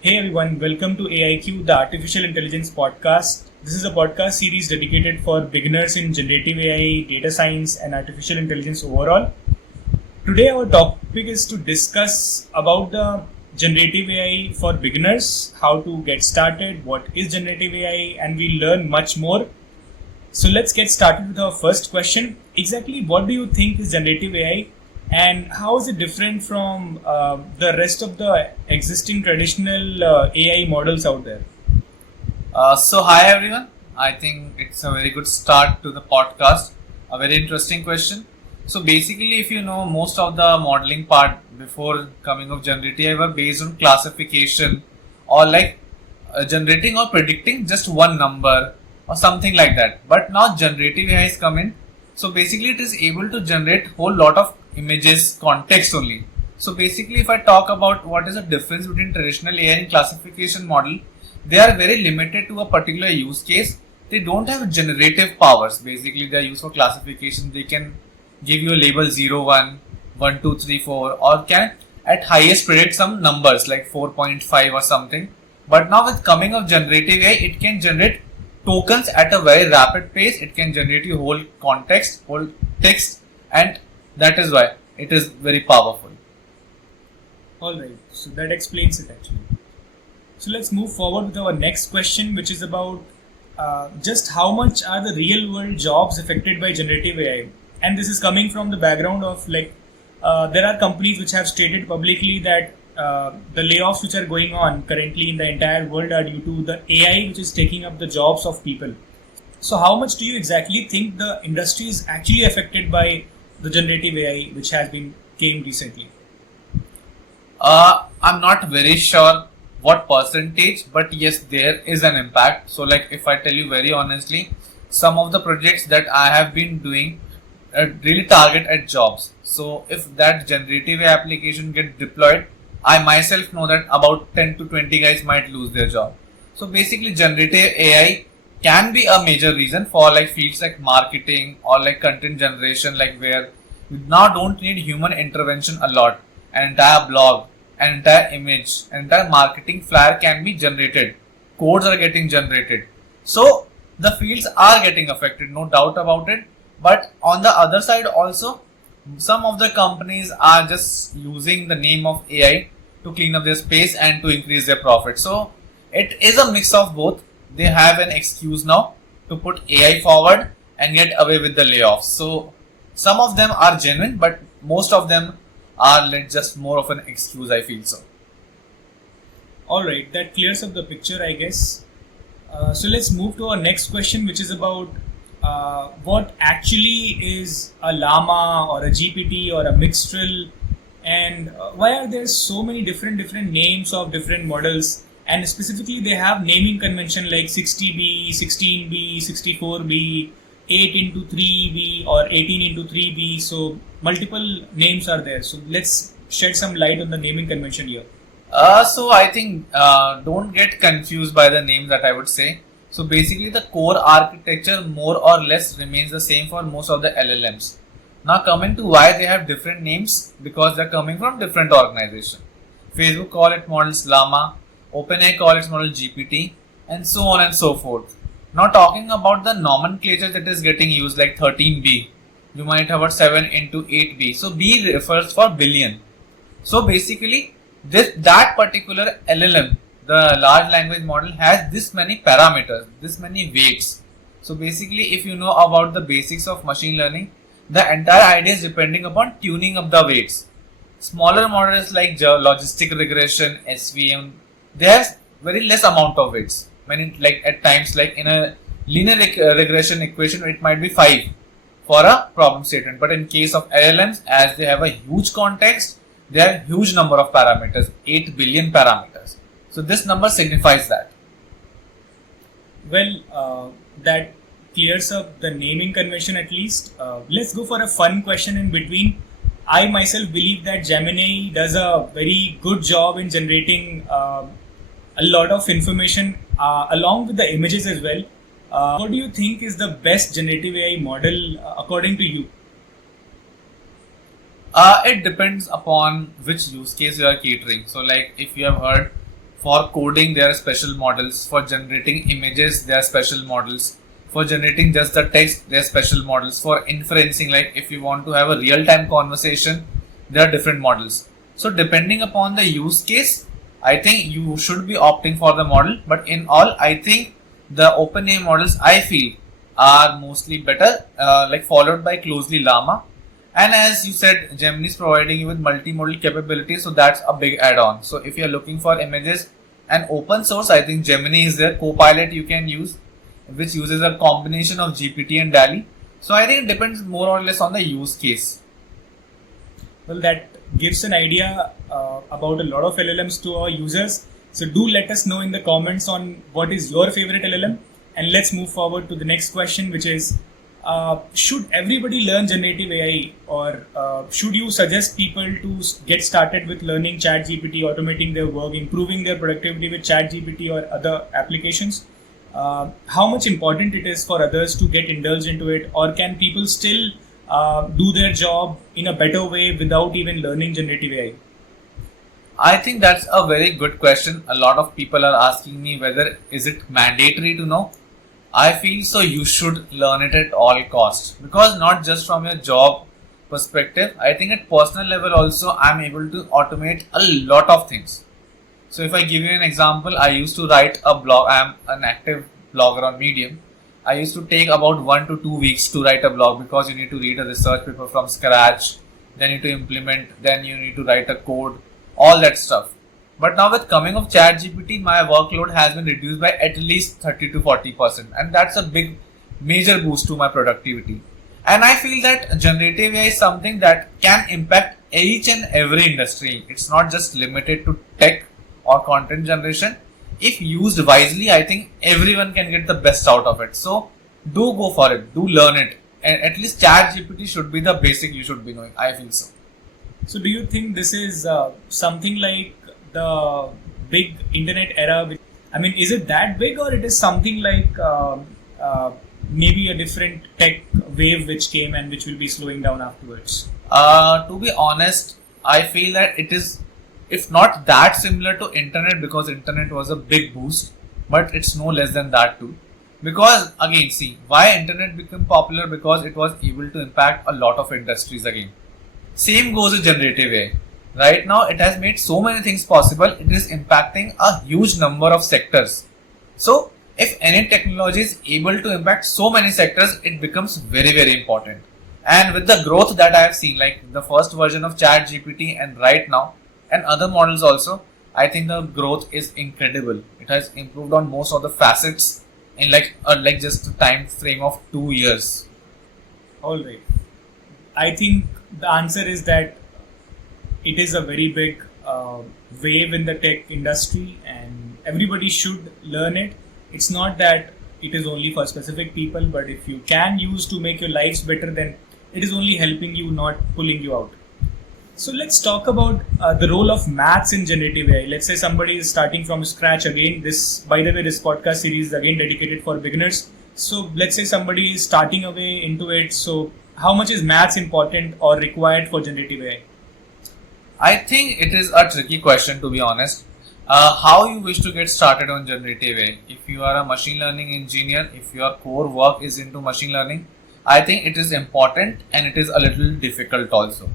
Hey everyone, welcome to AIQ, the Artificial Intelligence Podcast. This is a podcast series dedicated for beginners in generative AI, data science, and artificial intelligence overall. Today, our topic is to discuss about the generative AI for beginners, how to get started, what is generative AI, and we'll learn much more. So let's get started with our first question. Exactly what do you think is generative AI and how is it different from the rest of the existing traditional AI models out there? Hi everyone. I think it's a very good start to the podcast. A very interesting question. So basically, if you know, most of the modeling part before coming of generative AI were based on classification or generating or predicting just one number or something like that. But now generative AI is coming. So basically, it is able to generate whole lot of images, context only. So basically, if I talk about what is the difference between traditional AI and classification model, they are very limited to a particular use case. They don't have generative powers. Basically, they are used for classification. They can give you a label 0, 1, 1, 2, 3, 4, or can at highest predict some numbers like 4.5 or something. But now with coming of generative AI, it can generate tokens at a very rapid pace. It can generate you whole context, whole text, and that is why it is very powerful. Alright, so that explains it actually. So let's move forward with our next question, which is about just how much are the real world jobs affected by generative AI? And this is coming from the background of there are companies which have stated publicly that the layoffs which are going on currently in the entire world are due to the AI which is taking up the jobs of people. So how much do you exactly think the industry is actually affected by the generative AI which has been came recently? I'm not very sure what percentage, but yes, there is an impact. So, like if I tell you very honestly, some of the projects that I have been doing really target at jobs. So, if that generative AI application get deployed, I myself know that about 10 to 20 guys might lose their job. So, basically, generative AI can be a major reason for like fields like marketing or like content generation, like where you now don't need human intervention a lot. An entire blog, an entire image, an entire marketing flyer can be generated. Codes are getting generated. So the fields are getting affected, no doubt about it. But on the other side also, some of the companies are just using the name of AI to clean up their space and to increase their profit. So it is a mix of both. They have an excuse now to put AI forward and get away with the layoffs. So some of them are genuine, but most of them are just more of an excuse, I feel so. Alright, that clears up the picture, I guess. So let's move to our next question, which is about what actually is a Llama or a GPT or a Mixtral, and why are there so many different names of different models, and specifically they have naming convention like 60B, 16B, 64B, 8 into 3B or 18 into 3B. So multiple names are there. So let's shed some light on the naming convention here. So I think don't get confused by the names that I would say. So basically the core architecture more or less remains the same for most of the LLMs. Now coming to why they have different names, because they're coming from different organizations. Facebook call it models Llama, OpenAI call it model GPT, and so on and so forth. Now talking about the nomenclature that is getting used like 13B, you might have a 7 into 8B. So B refers for billion. So basically that particular LLM, the large language model, has this many parameters, this many weights. So basically if you know about the basics of machine learning, the entire idea is depending upon tuning up the weights. Smaller models like logistic regression, SVM, they have very less amount of weights. Like at times, like in a linear regression equation, it might be 5 for a problem statement. But in case of LLMs, as they have a huge context, they have huge number of parameters, 8 billion parameters. So this number signifies that. Well, that clears up the naming convention at least. Let's go for a fun question in between. I myself believe that Gemini does a very good job in generating a lot of information along with the images as well. What do you think is the best generative AI model according to you? It depends upon which use case you are catering. So, like if you have heard For coding, there are special models. For generating images, there are special models. For generating just the text, there are special models. For inferencing, like if you want to have a real-time conversation, there are different models. So depending upon the use case, I think you should be opting for the model. But in all, I think the OpenAI models I feel are mostly better, like followed by closely Llama. And as you said, Gemini is providing you with multimodal capabilities, so that's a big add-on. So if you're looking for images and open source, I think Gemini is their Copilot you can use, which uses a combination of GPT and DALL-E. So I think it depends more or less on the use case. Well, that gives an idea about a lot of LLMs to our users. So do let us know in the comments on what is your favorite LLM, and let's move forward to the next question, which is, should everybody learn generative AI, or should you suggest people to get started with learning ChatGPT, automating their work, improving their productivity with ChatGPT or other applications? How much important it is for others to get indulged into it, or can people still do their job in a better way without even learning generative AI? I think that's a very good question. A lot of people are asking me whether is it mandatory to know. I feel so you should learn it at all costs, because not just from your job perspective, I think at personal level also I'm able to automate a lot of things. So if I give you an example, I used to write a blog. I'm an active blogger on Medium. I used to take about 1 to 2 weeks to write a blog, because you need to read a research paper from scratch, then you need to implement, then you need to write a code, all that stuff. But now with coming of ChatGPT, my workload has been reduced by at least 30 to 40%, and that's a big, major boost to my productivity. And I feel that generative AI is something that can impact each and every industry. It's not just limited to tech or content generation. If used wisely, I think everyone can get the best out of it. So do go for it, do learn it. And at least ChatGPT should be the basic you should be knowing. I feel so. So do you think this is something like the big internet era? I mean, is it that big, or it is something like maybe a different tech wave which came and which will be slowing down afterwards? To be honest, I feel that it is, if not that similar to internet, because internet was a big boost, but it's no less than that too. Because again, see, why internet became popular? Because it was able to impact a lot of industries again. Same goes with generative AI. Right now, it has made so many things possible. It is impacting a huge number of sectors. So, if any technology is able to impact so many sectors, it becomes very, very important. And with the growth that I have seen, like the first version of ChatGPT and right now, and other models also, I think the growth is incredible. It has improved on most of the facets in like just a time frame of 2 years. All right. I think the answer is that it is a very big wave in the tech industry, and everybody should learn it. It's not that it is only for specific people, but if you can use to make your lives better, then it is only helping you, not pulling you out. So let's talk about the role of maths in generative AI. Let's say somebody is starting from scratch again. This, by the way, this podcast series is again dedicated for beginners. So let's say somebody is starting away into it. So how much is maths important or required for generative AI? I think it is a tricky question, to be honest. How you wish to get started on generative AI? If you are a machine learning engineer, if your core work is into machine learning, I think it is important, and it is a little difficult also.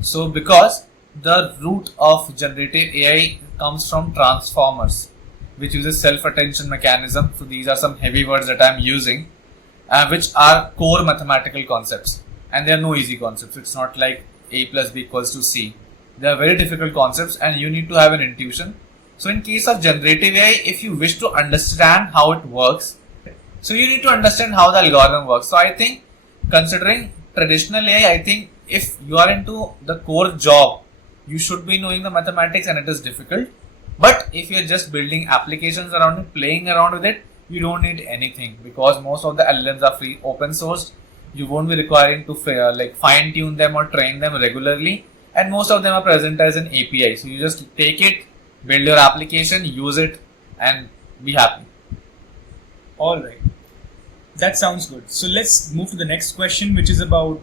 So because the root of generative AI comes from transformers, which uses self-attention mechanism. So these are some heavy words that I am using, which are core mathematical concepts, and they are no easy concepts. It's not like A plus B equals to C. They are very difficult concepts, and you need to have an intuition. So in case of generative AI, if you wish to understand how it works, so you need to understand how the algorithm works. So I think, considering traditional AI, I think if you are into the core job, you should be knowing the mathematics, and it is difficult. But if you're just building applications around it, playing around with it, you don't need anything, because most of the LLMs are free, open sourced. You won't be requiring to fine tune them or train them regularly, and most of them are present as an API. So you just take it, build your application, use it, and be happy. All right. That sounds good. So let's move to the next question, which is about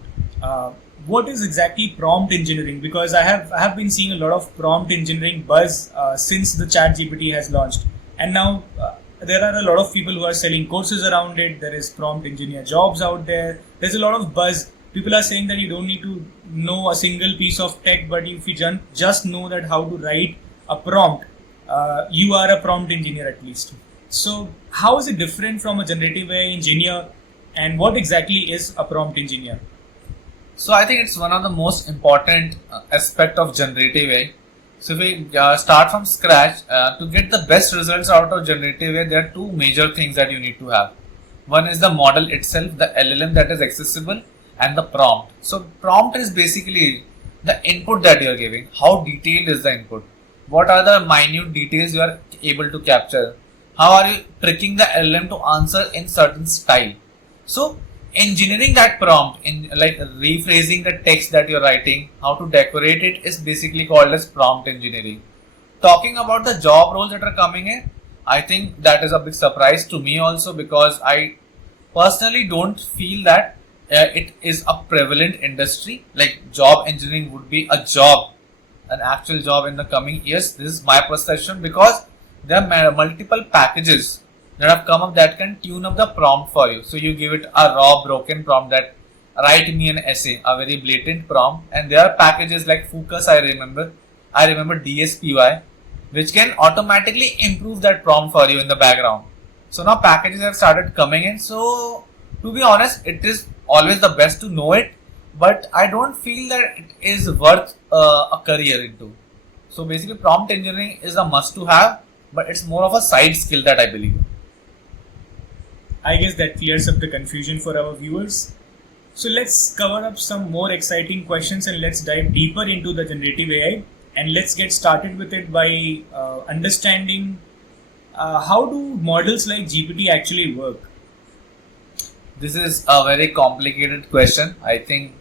what is exactly prompt engineering? Because I have been seeing a lot of prompt engineering buzz since the ChatGPT has launched, and now there are a lot of people who are selling courses around it. There is prompt engineer jobs out there. There's a lot of buzz. People are saying that you don't need to know a single piece of tech, but if you just know that how to write a prompt, you are a prompt engineer at least. So how is it different from a generative AI engineer, and what exactly is a prompt engineer? So I think it's one of the most important aspect of generative AI. So if we start from scratch, to get the best results out of generative AI, there are two major things that you need to have. One is the model itself, the LLM that is accessible, and the prompt. So prompt is basically the input that you are giving. How detailed is the input? What are the minute details you are able to capture? How are you tricking the LLM to answer in certain style? So engineering that prompt, in like rephrasing the text that you're writing, how to decorate it, is basically called as prompt engineering. Talking about the job roles that are coming in, I think that is a big surprise to me also, because I personally don't feel that it is a prevalent industry. Like job engineering would be a job, an actual job in the coming years. This is my perception, because there are multiple packages that have come up that can tune up the prompt for you. So you give it a raw broken prompt that write me an essay, a very blatant prompt, and there are packages like Focus. I remember DSPY, which can automatically improve that prompt for you in the background. So now packages have started coming in. So to be honest, it is always the best to know it, but I don't feel that it is worth a career into. So basically prompt engineering is a must to have, but it's more of a side skill that I believe. I guess that clears up the confusion for our viewers. So let's cover up some more exciting questions and let's dive deeper into the generative AI. And let's get started with it by understanding how do models like GPT actually work? This is a very complicated question. I think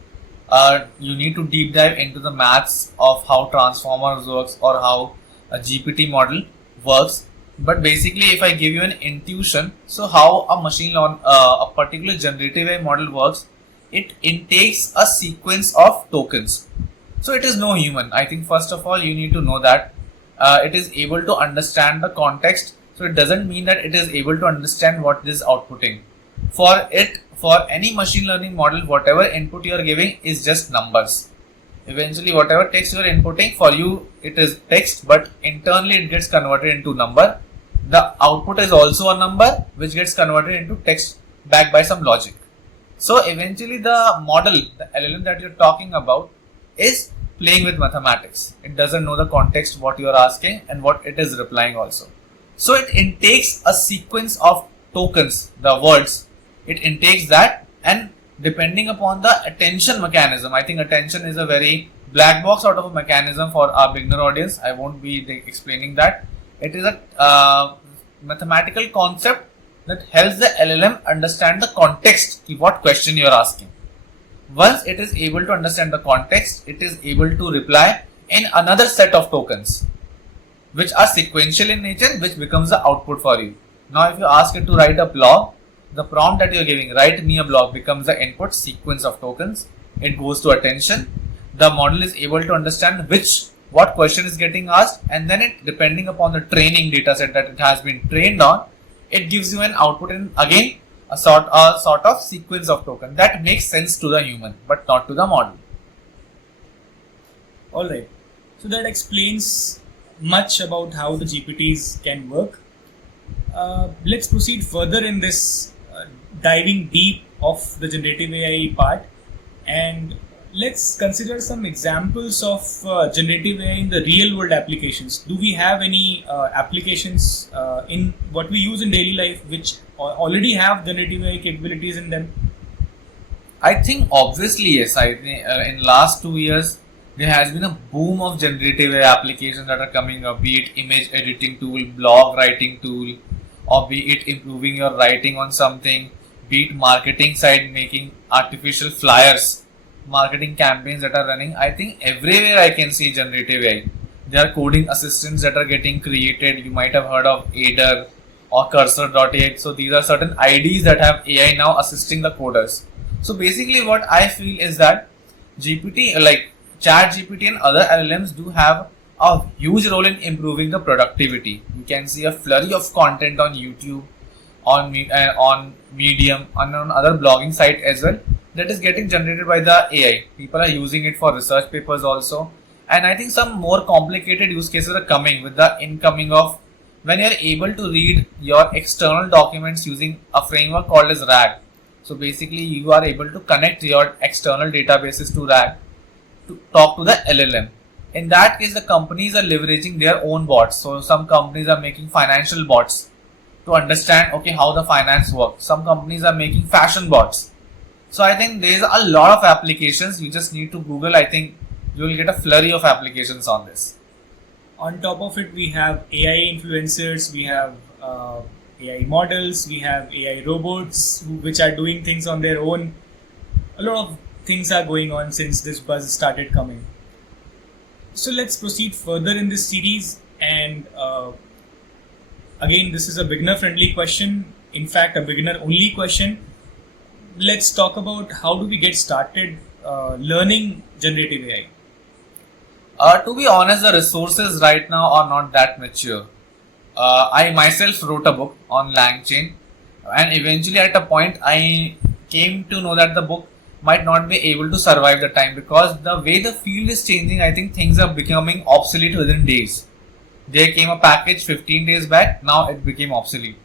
you need to deep dive into the maths of how transformers works or how a GPT model works. But basically, if I give you an intuition, so how a a particular generative AI model works, it intakes a sequence of tokens. So it is no human. I think first of all, you need to know that it is able to understand the context. So it doesn't mean that it is able to understand what it is outputting. For any machine learning model, whatever input you are giving is just numbers. Eventually, whatever text you are inputting, for you it is text, but internally it gets converted into number. The output is also a number which gets converted into text backed by some logic. So eventually the model, the LLM that you're talking about, is playing with mathematics. It doesn't know the context, what you are asking and what it is replying also. So it intakes a sequence of tokens, the words. It intakes that, and depending upon the attention mechanism, I think attention is a very black box sort of a mechanism for our beginner audience. I won't be explaining that. It is a mathematical concept that helps the LLM understand the context of what question you are asking. Once it is able to understand the context, it is able to reply in another set of tokens, which are sequential in nature, which becomes the output for you. Now, if you ask it to write a blog, the prompt that you are giving, write me a blog, becomes the input sequence of tokens. It goes to attention. The model is able to understand what question is getting asked, and then it, depending upon the training data set that it has been trained on, it gives you an output in again a sort of sequence of token that makes sense to the human but not to the model. Alright, so that explains much about how the GPTs can work. Let's proceed further in this diving deep of the generative AI part, and let's consider some examples of generative AI in the real world applications. Do we have any applications in what we use in daily life which already have generative AI capabilities in them? I think obviously yes. I think in last 2 years there has been a boom of generative AI applications that are coming up, be it image editing tool, blog writing tool, or be it improving your writing on something, be it marketing side, making artificial flyers, marketing campaigns that are running. I think everywhere I can see generative AI. There are coding assistants that are getting created. You might have heard of Aider or Cursor.ai. So these are certain IDs that have AI now assisting the coders. So basically what I feel is that GPT, like ChatGPT and other LLMs, do have a huge role in improving the productivity. You can see a flurry of content on YouTube, on Medium, and on other blogging site as well, that is getting generated by the AI. People are using it for research papers also, and I think some more complicated use cases are coming with the incoming of when you are able to read your external documents using a framework called as RAG. So basically, you are able to connect your external databases to RAG to talk to the LLM. In that case, the companies are leveraging their own bots. So some companies are making financial bots to understand, okay, how the finance works. Some companies are making fashion bots. So I think there is a lot of applications. You just need to Google. I think you will get a flurry of applications on this. On top of it, we have AI influencers, we have AI models, we have AI robots which are doing things on their own. A lot of things are going on since this buzz started coming. So let's proceed further in this series, and again, this is a beginner friendly question, in fact a beginner only question. Let's talk about how do we get started learning generative AI. To be honest, the resources right now are not that mature. I myself wrote a book on LangChain, and eventually at a point I came to know that the book might not be able to survive the time, because the way the field is changing, I think things are becoming obsolete within days. There came a package 15 days back, now it became obsolete.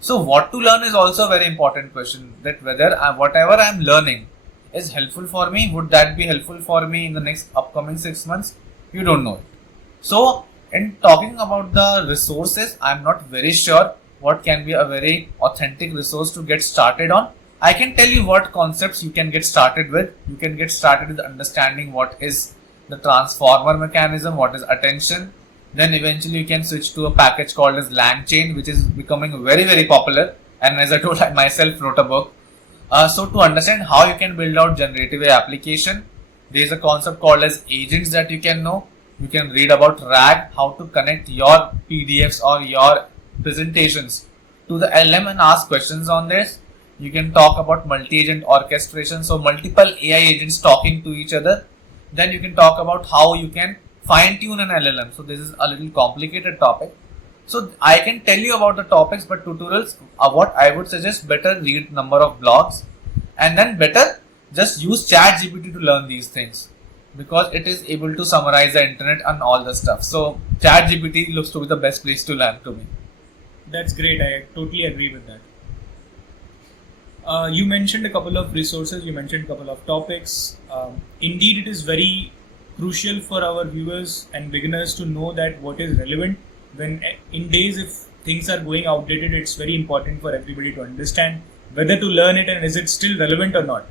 So what to learn is also a very important question, that whether whatever I am learning is helpful for me. Would that be helpful for me in the next upcoming 6 months? You don't know it. So in talking about the resources, I'm not very sure what can be a very authentic resource to get started on. I can tell you what concepts you can get started with. You can get started with understanding what is the transformer mechanism, what is attention. Then eventually you can switch to a package called as LangChain, which is becoming very, very popular. And as I told, I myself wrote a book. So to understand how you can build out generative AI application, there is a concept called as agents that you can know. You can read about RAG, how to connect your PDFs or your presentations to the LM and ask questions on this. You can talk about multi-agent orchestration, so multiple AI agents talking to each other. Then you can talk about how you can fine-tune an LLM. So this is a little complicated topic. So I can tell you about the topics, but tutorials are what I would suggest. Better read number of blogs, and then better just use ChatGPT to learn these things, because it is able to summarize the internet and all the stuff. So ChatGPT looks to be the best place to learn to me. That's great. I totally agree with that. You mentioned a couple of resources, you mentioned a couple of topics. Indeed, it is very crucial for our viewers and beginners to know that what is relevant. When in days, if things are going outdated, it's very important for everybody to understand whether to learn it and is it still relevant or not.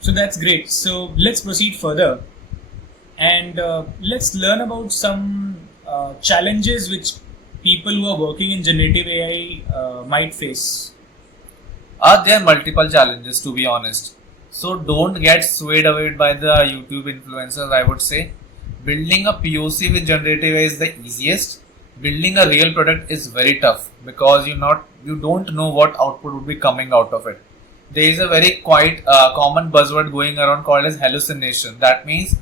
So that's great. So let's proceed further, and let's learn about some challenges which people who are working in generative AI might face. There are multiple challenges, to be honest. So don't get swayed away by the YouTube influencers, I would say. Building a POC with generative AI is the easiest. Building a real product is very tough, because you don't know what output would be coming out of it. There is a very quite common buzzword going around called as hallucination. That means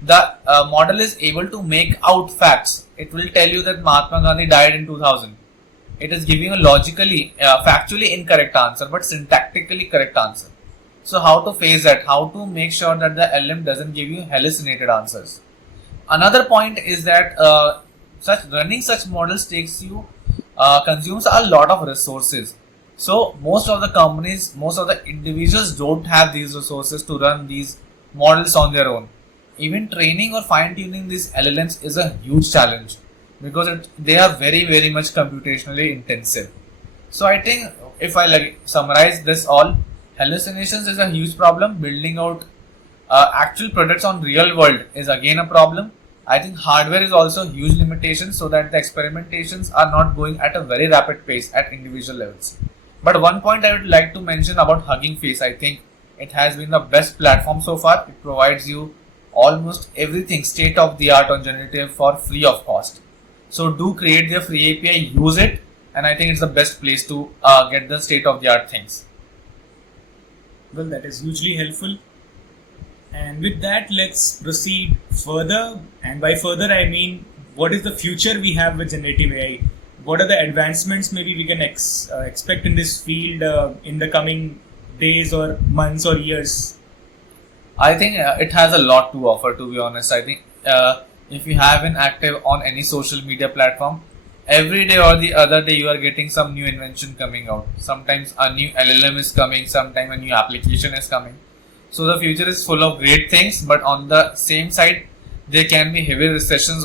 the model is able to make out facts. It will tell you that Mahatma Gandhi died in 2000. It is giving a logically, factually incorrect answer, but syntactically correct answer. So how to face that? How to make sure that the LM doesn't give you hallucinated answers? Another point is that running such models consumes a lot of resources. So most of the companies, most of the individuals don't have these resources to run these models on their own. Even training or fine tuning these LLMs is a huge challenge, because they are very, very much computationally intensive. So I think if I summarize this all, hallucinations is a huge problem. Building out actual products on real world is again a problem. I think hardware is also a huge limitation, so that the experimentations are not going at a very rapid pace at individual levels. But one point I would like to mention about Hugging Face, I think it has been the best platform so far. It provides you almost everything state of the art on generative for free of cost. So do create their free API, use it, and I think it's the best place to get the state of the art things. Well, that is hugely helpful. And with that, let's proceed further. And by further, I mean, what is the future we have with generative AI? What are the advancements maybe we can expect in this field in the coming days or months or years? I think it has a lot to offer, to be honest. I think if you have been active on any social media platform, every day or the other day you are getting some new invention coming out. Sometimes a new LLM is coming, sometimes a new application is coming. So the future is full of great things, but on the same side, there can be heavy recession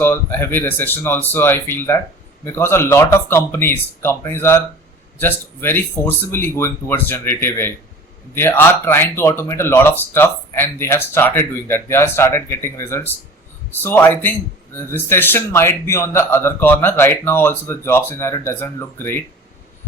also. I feel that because a lot of companies are just very forcibly going towards generative AI. They are trying to automate a lot of stuff, and they have started doing that. They have started getting results. So I think the recession might be on the other corner right now. Also, the job scenario doesn't look great.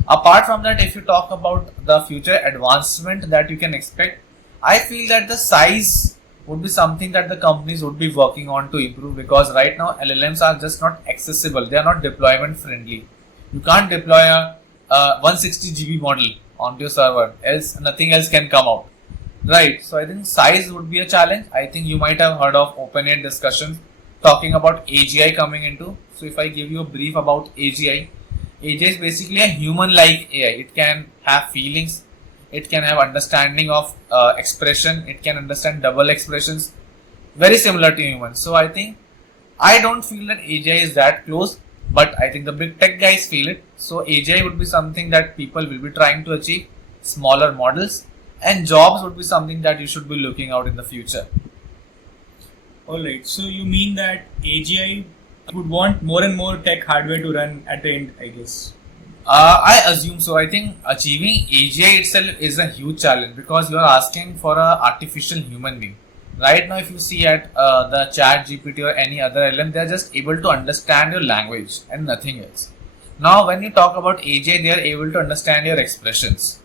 Apart from that, if you talk about the future advancement that you can expect, I feel that the size would be something that the companies would be working on to improve, because right now LLMs are just not accessible. They are not deployment friendly. You can't deploy a 160 GB model onto your server, else nothing else can come out. Right. So I think size would be a challenge. I think you might have heard of OpenAI discussions talking about AGI coming into. So if I give you a brief about AGI, AGI is basically a human-like AI. It can have feelings. It can have understanding of expression. It can understand double expressions, very similar to humans. So I think I don't feel that AGI is that close, but I think the big tech guys feel it. So AGI would be something that people will be trying to achieve, smaller models, and jobs would be something that you should be looking out in the future. Alright, so you mean that AGI would want more and more tech hardware to run at the end, I guess. I assume so. I think achieving AGI itself is a huge challenge, because you are asking for an artificial human being. Right now, if you see at the ChatGPT or any other LM, they are just able to understand your language and nothing else. Now, when you talk about AGI, they are able to understand your expressions.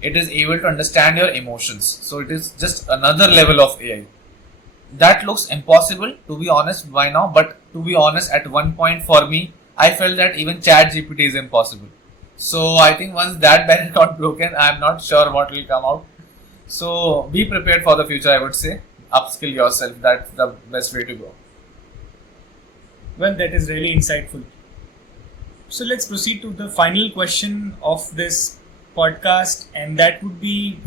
It is able to understand your emotions. So it is just another level of AI. That looks impossible, to be honest, by now. But to be honest, at one point for me, I felt that even ChatGPT is impossible. So I think once that barrier got broken, I am not sure what will come out. So be prepared for the future, I would say. Upskill yourself. That's the best way to go. Well, that is really insightful. So let's proceed to the final question of this podcast, and that would be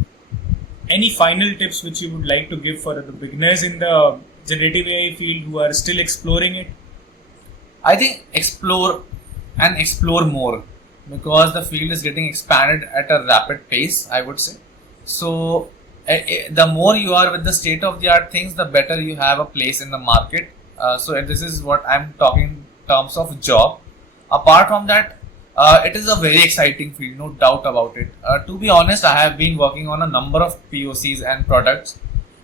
any final tips which you would like to give for the beginners in the generative AI field who are still exploring it? I think explore and explore more, because the field is getting expanded at a rapid pace, I would say. So the more you are with the state of the art things, the better you have a place in the market. So this is what I'm talking in terms of job. Apart from that, it is a very exciting field, no doubt about it. To be honest, I have been working on a number of POCs and products,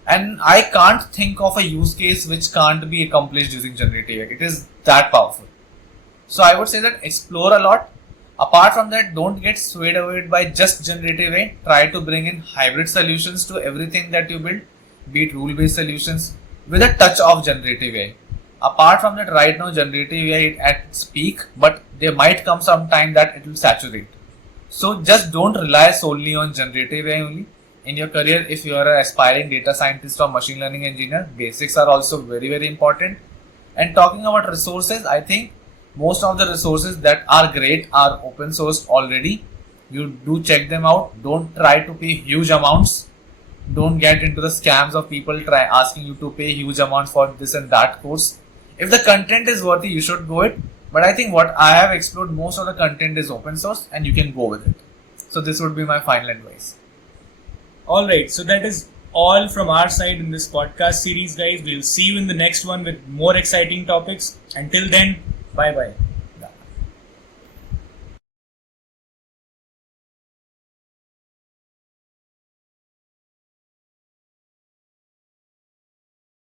and I can't think of a use case which can't be accomplished using generative AI. It is that powerful. So I would say that explore a lot. Apart from that, don't get swayed away by just generative AI. Try to bring in hybrid solutions to everything that you build, be it rule-based solutions with a touch of generative AI. Apart from that, right now generative AI at its peak, but there might come some time that it will saturate. So just don't rely solely on generative AI only. In your career, if you are an aspiring data scientist or machine learning engineer, basics are also very, very important. And talking about resources, I think most of the resources that are great are open sourced already. You do check them out. Don't try to pay huge amounts. Don't get into the scams of people try asking you to pay huge amounts for this and that course. If the content is worthy, you should go it. But I think what I have explored, most of the content is open source and you can go with it. So this would be my final advice. Alright, so that is all from our side in this podcast series, guys. We'll see you in the next one with more exciting topics. Until then, bye bye.